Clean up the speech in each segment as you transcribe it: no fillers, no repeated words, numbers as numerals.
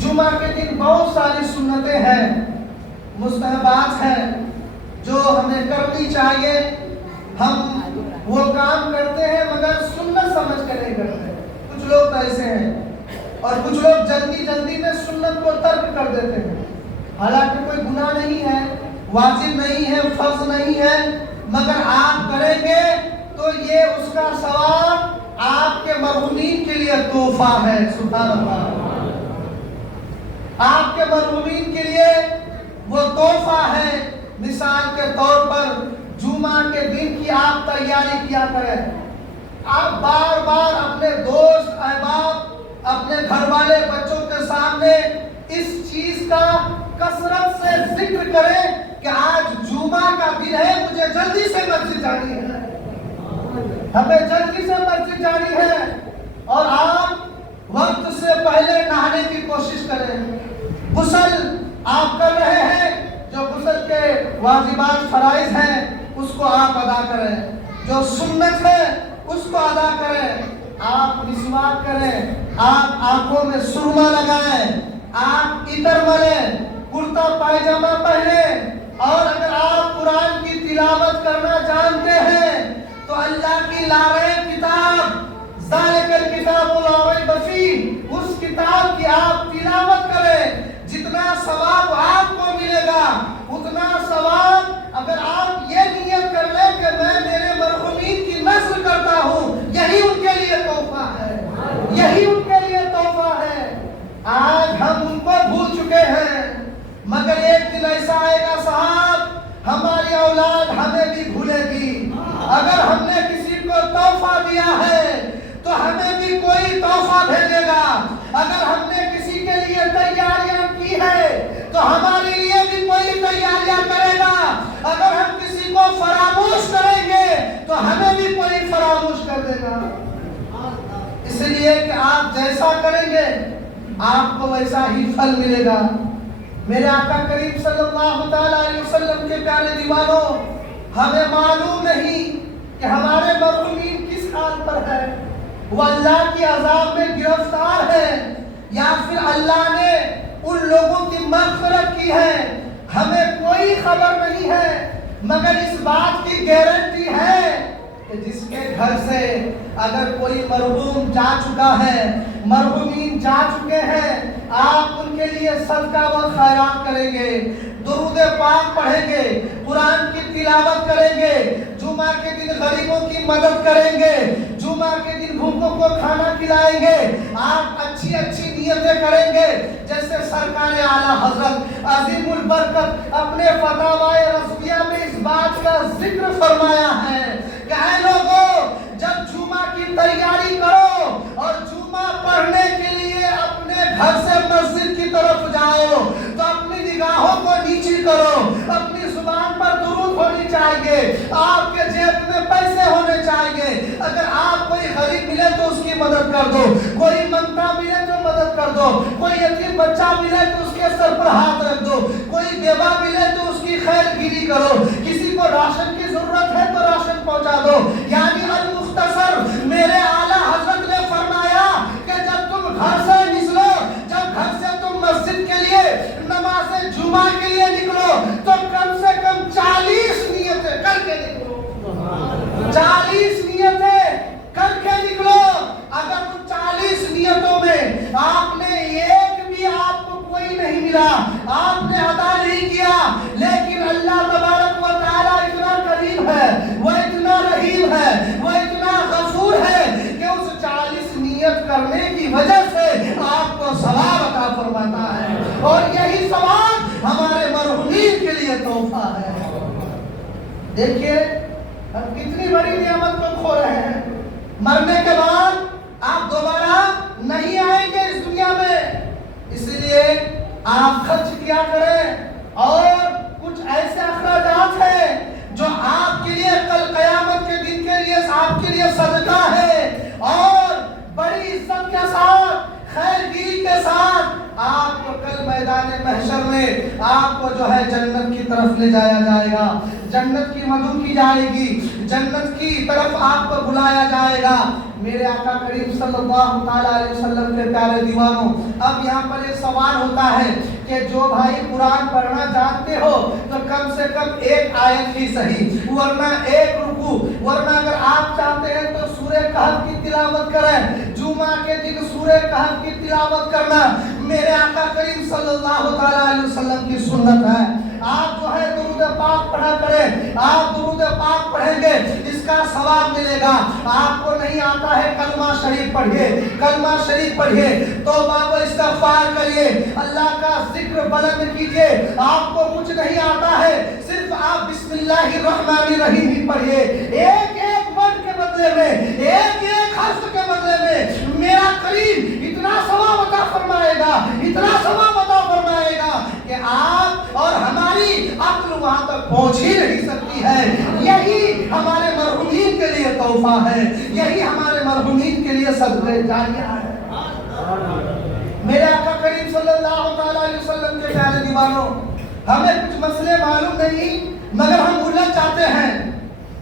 جمعہ کے دن بہت ساری سنتیں ہیں، مستحبات ہیں جو ہمیں کرنی چاہیے. ہم وہ کام کرتے ہیں مگر سنت سمجھ کر نہیں کرتے. کچھ لوگ ایسے ہیں اور کچھ لوگ جلدی جلدی میں سنت کو ترک کر دیتے ہیں. حالانکہ کوئی گناہ نہیں ہے، واجب نہیں ہے، فرض نہیں ہے، مگر آپ کریں گے تو یہ اس کا ثواب آپ کے مرحومین کے لیے تحفہ ہے. سبحان اللہ. آپ کے مرحومین کے لیے وہ تحفہ ہے. مثال کے طور پر جمعہ کے دن کی آپ تیاری کیا کریں. آپ بار بار اپنے دوست احباب، اپنے گھر والے بچوں کے سامنے اس چیز کا کثرت سے ذکر کریں کہ آج جمعہ کا دن ہے، مجھے جلدی سے مسجد جانی ہے، ہمیں جلدی سے مسجد جانی ہے. اور آپ وقت سے پہلے نہانے کی کوشش کریں. غسل آپ کر رہے ہیں، جو غسل کے واجبات فرائض ہیں اس کو آپ ادا کریں، جو سنت ہے اس کو ادا کریں. آپ مسواک کریں، آپ آنکھوں میں سرما لگائیں، آپ عطر ملیں، کرتا پائجامہ پہنیں. اور اگر آپ قرآن کی تلاوت کرنا جانتے ہیں تو اللہ کی لارے کتاب ذالک الکتاب لا ریب فیہ، اس کتاب کی آپ تلاوت کریں. جتنا ثواب آپ کو ملے گا اتنا ثواب اگر آپ یہ نیت کر لیں کہ میں میرے مرحومین کی نذر کرتا ہوں، یہی ان کے لیے تحفہ ہے، یہی ان کے لیے تحفہ ہے. آج ہم ان کو بھول چکے ہیں، مگر ایک دن ایسا آئے گا صاحب ہماری اولاد ہمیں بھی بھولے گی. اگر ہم نے کسی کو تحفہ دیا ہے تو ہمیں بھی کوئی تحفہ بھیجے گا. اگر ہم نے کسی کے لیے تیاریاں کی ہے تو ہمارے لیے بھی کوئی تیاریاں کرے گا. اگر ہم کسی کو فراموش کریں گے تو ہمیں بھی کوئی فراموش کر دے گا. اس لیے کہ آپ جیسا کریں گے آپ کو ویسا ہی پھل ملے گا. میرے آقا کریم صلی اللہ تعالی علیہ وسلم کے پیارے دیوانوں، ہمیں معلوم نہیں کہ ہمارے مرحومین کس حال پر ہے. وہ اللہ کی عذاب میں گرفتار ہے یا پھر اللہ نے ان لوگوں کی مغفرت کی ہے، ہمیں کوئی خبر نہیں ہے. مگر اس بات کی گارنٹی ہے کہ جس کے گھر سے اگر کوئی مرحوم جا چکا ہے، مرحومین جا چکے ہیں، آپ ان کے لیے صدقہ و خیرات کریں گے، درود پاک پڑھیں گے، قرآن کی تلاوت کریں گے، جمعہ کے دن غریبوں کی مدد کریں گے، جمعہ کے دن بھوکوں کو کھانا کھلائیں گے، آپ اچھی اچھی نیتیں کریں گے. جیسے سرکار اعلیٰ حضرت عظیم البرکت اپنے فتاوی رضویہ میں اس بات کا ذکر فرمایا ہے کہ اے لوگوں، جب جمعہ کی تیاری کرو اور جمعہ پڑھنے کے لیے اپنے گھر سے مسجد کی طرف جاؤ تو اپنی نگاہوں کو نیچی کرو، اپنی زبان پر درود ہونی چاہیے، آپ کے جیب میں پیسے ہونے چاہیے. اگر آپ کوئی غریب ملے تو اس کی مدد کر دو، کوئی منگتا ملے تو مدد کر دو، کوئی یتیم بچہ ملے تو اس کے سر پر ہاتھ رکھ دو، کوئی بیوہ ملے تو اس کی خیر گیری کرو، کسی کو راشن کی ضرورت ہے تو راشن پہنچا دو. یعنی المختصر میرے اعلیٰ حضرت نے فرمایا کہ جب تم گھر سے نکلو، جب گھر سے تم مسجد کے لیے نماز جمعہ کے لیے نکلو تو کم سے کم 40 نیتیں کر کے نکلو، 40 نیتیں کر کے نکلو. اگر ان 40 نیتوں میں آپ نے ایک بھی آپ کو کوئی نہیں ملا، آپ نے ادا نہیں کیا، لیکن اللہ تبارک و تعالیٰ اتنا کریم ہے، وہ اتنا رحیم ہے، وہ اتنا غفور ہے کہ اس 40 نیت کرنے کی وجہ سے آپ کو ثواب عطا فرماتا ہے. اور یہی ثواب ہمارے مرحومین کے لیے تحفہ ہے. دیکھیے ہم کتنی بڑی نعمت کو کھو رہے ہیں. مرنے کے بعد آپ دوبارہ نہیں آئیں گے اس دنیا میں، اس لیے آپ خرچ کیا کریں. اور کچھ ایسے اخراجات ہیں جو آپ کے لیے کل قیامت کے دن کے لیے آپ کے لیے صدقہ ہے، اور بڑی عزت کے ساتھ خیر گیری کے ساتھ آپ کو کل میدان محشر میں آپ کو جو ہے جنت کی طرف لے جایا جائے گا، جنت کی مدعو کی جائے گی، جنت کی طرف آپ کو بلایا جائے گا. میرے آقا کریم صلی اللہ تعالیٰ علیہ وسلم کے پیارے دیوانوں، اب یہاں پر ایک سوال ہوتا ہے کہ جو بھائی قرآن پڑھنا جانتے ہو تو کم سے کم ایک آیت ہی صحیح، ورنہ ایک رکوع، ورنہ اگر آپ چاہتے ہیں تو سورہ کہف کی تلاوت کریں، جمعہ کے دن سورہ کہف کی تلاوت کرنا میرے آقا کریم صلی اللہ تعالیٰ علیہ وسلم کی سنت ہے۔ آپ جو ہے درود پاک پڑھا کریں، آپ درود پاک پڑھیں گے اس کا ثواب ملے گا۔ آپ کو نہیں آتا ہے کلمہ شریف پڑھیے، کلمہ شریف پڑھیے، توبہ و استغفار کریے، اللہ کا ذکر بلند کیجئے۔ آپ کو کچھ نہیں آتا ہے صرف آپ بسم اللہ الرحمن الرحیم ہی پڑھیے، ایک ایک ورڈ کے بدلے میں، ایک ایک حرف کے بدلے میں میرا کریم اتنا ثواب عطا فرمائے گا، اتنا ثواب عطا فرمائے گا کہ آپ اور ہماری عقل وہاں تک پہنچ ہی نہیں سکتی ہے۔ یہی ہمارے مرحومین کے لیے تحفہ ہے، یہی ہمارے مرحومین کے لیے صدقہ جاریہ ہے۔ میرے آقا کریم صلی اللہ تعالیٰ علیہ وسلم کے پیارے دیوانوں، ہمیں کچھ مسئلے معلوم نہیں مگر ہم الجھ جاتے ہیں۔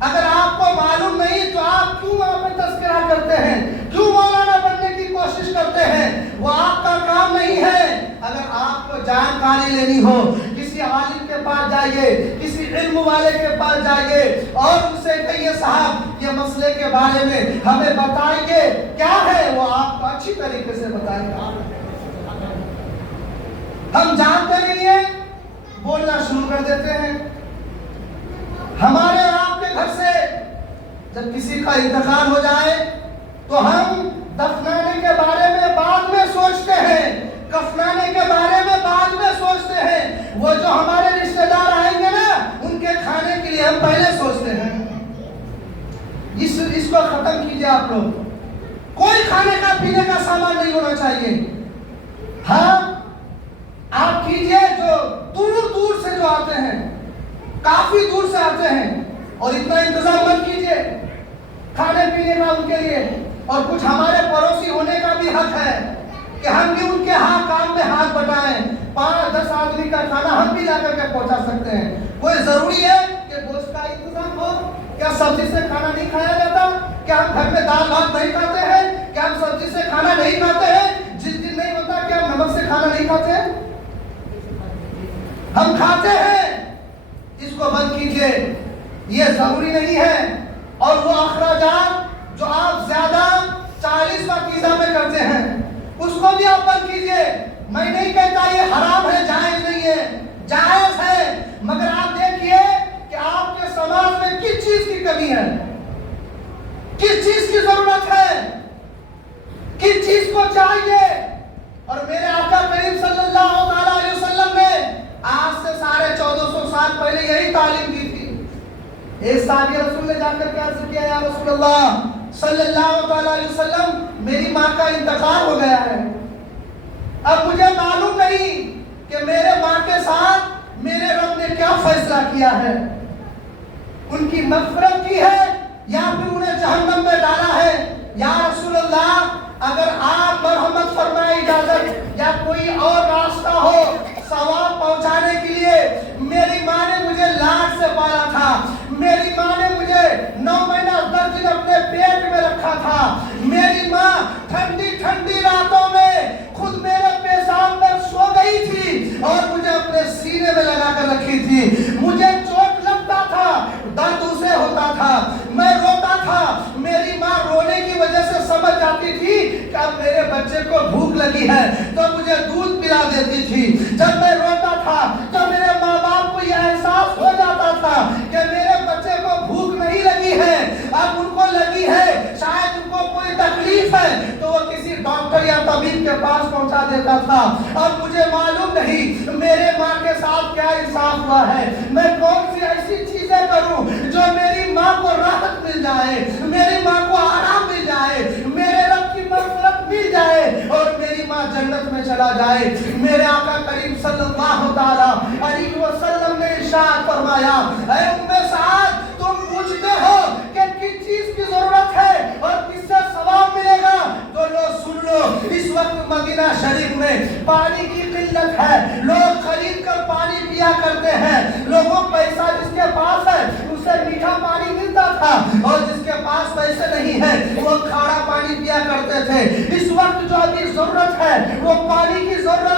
اگر آپ کو معلوم نہیں تو آپ کیوں وہاں پہ تذکرہ کرتے ہیں، کیوں مولانا بننے کی کوشش کرتے ہیں؟ وہ آپ کا کام نہیں ہے۔ اگر آپ کو جانکاری لینی ہو کسی عالم کے پاس جائیے، کسی علم والے کے پاس جائیے اور ان سے کہیے صاحب یہ مسئلے کے بارے میں ہمیں بتائیں گے کیا ہے، وہ آپ کو اچھی طریقے سے بتائیں گے۔ ہم جانتے نہیں ہیں، بولنا شروع کر دیتے ہیں۔ ہمارے آپ کے گھر سے جب کسی کا انتقال ہو جائے تو ہم دفنانے کے بارے میں بعد میں سوچتے ہیں، کفنانے کے بارے میں بعد میں سوچتے ہیں۔ وہ جو ہمارے رشتہ دار آئیں گے نا ان کے کھانے کے لیے ہم پہلے سوچتے ہیں۔ اس کو ختم کیجئے آپ لوگ، کوئی کھانے کا پینے کا سامان نہیں ہونا چاہیے۔ ہاں آپ کیجئے جو دور دور سے جو آتے ہیں، کافی دور سے آتے ہیں، اور اتنا انتظام مت کیجئے کھانے پینے کا ان کے لیے۔ اور کچھ ہمارے پڑوسی ہونے کا بھی حق ہے کہ ہم بھی ان کے کام میں ہاتھ بٹائیں۔ 5-10 آدمی کا کھانا ہم بھی لا کر کے پہنچا سکتے ہیں۔ کوئی ضروری ہے کہ گوشت کا انتظام ہو؟ کیا سبزی سے کھانا نہیں کھایا جاتا؟ کیا ہم گھر میں دال بھات نہیں کھاتے ہیں؟ کیا ہم سبزی سے کھانا نہیں کھاتے ہیں؟ جس دن نہیں ہوتا کیا ہم نمک سے کھانا نہیں کھاتے ہیں؟ ہم کھاتے ہیں۔ اس کو بند کیجئے، یہ ضروری نہیں ہے۔ اور وہ اخراجات جو آپ زیادہ 40 پاکیزہ میں کرتے ہیں اس کو بھی آپ بند کیجئے۔ میں نہیں کہتا یہ حرام ہے، جائز نہیں ہے، جائز ہے، مگر آپ دیکھیے کہ آپ کے سماج میں کس چیز کی کمی ہے، کس چیز کی ضرورت ہے، کس چیز کو چاہیے۔ اور میرے آقا کریم صلی اللہ تعالیٰ علیہ وسلم نے آج سے 1450 سال پہلے یہی تعلیم دی تھی۔ ایک صحابی رسول نے جا کر کے عرض کیا، یا رسول اللہ صلی اللہ تعالیٰ علیہ وسلم میری ماں کا انتقال ہو گیا ہے، اب مجھے معلوم نہیں کہ میرے ماں کے ساتھ میرے رب نے کیا فیصلہ کیا ہے، ان کی مغفرت کی ہے یا پھر انہیں جہنم میں ڈالا ہے۔ یا رسول اللہ اگر آپ مرحمت فرمائے اجازت یا کوئی اور راستہ ہو ثواب پہنچانے کے لیے۔ میری ماں نے مجھے لاڈ سے پالا تھا، میری ماں نے مجھے 9 مہینہ 10 دن اپنے پیٹ میں رکھا تھا، میری ماں ٹھنڈی ٹھنڈی راتوں میں خود میرے پیشاب پر سو گئی تھی اور مجھے اپنے سینے میں لگا کر رکھی تھی۔ مجھے چوٹ لگتا تھا، درد اسے ہوتا تھا، میں روتا تھا، میری ماں رونے کی وجہ سے سمجھ جاتی تھی کہ اب میرے بچے کو بھوک لگی ہے تو مجھے دودھ پلا دیتی تھی۔ جب میں روتا تھا تو میرے ماں باپ کو یہ احساس ہو جاتا تھا کہ میرے بچے کو بھوک نہیں لگی ہے، اب ان کو لگی ہے، شاید ان کو کوئی تکلیف ہے تو وہ کسی ڈاکٹر یا طبیب کے پاس پہنچا دیتا تھا۔ اب مجھے معلوم نہیں میرے ماں کے ساتھ کیا انصاف ہوا ہے، میں کون سی ایسی چیزیں کروں جو میری ماں کو راحت مل جائے، میری ماں کو آرام مل جائے، میرے رب کی مغفرت مل جائے اور میری ماں جنت میں چلا جائے۔ میرے آقا کریم صلی اللہ تعالیٰ علیہ وسلم نے ارشاد فرمایا، اے ام سعد تم پوچھتے ہو کہ کس چیز کی ضرورت ہے اور کس سے ثواب ملے گا، تو لو سن لو، اس وقت مدینہ شریف میں پانی کی قلت قلت ہے، لوگ خرید کر پانی پیا کرتے ہیں، لوگوں پیسہ جس کے پاس ہے اسے میٹھا پانی ملتا تھا، اور جس کے پاس پیسے نہیں ہے وہ کھارا پانی پیا کرتے تھے۔ اس وقت جو ابھی ضرورت ہے وہ پانی کی ضرورت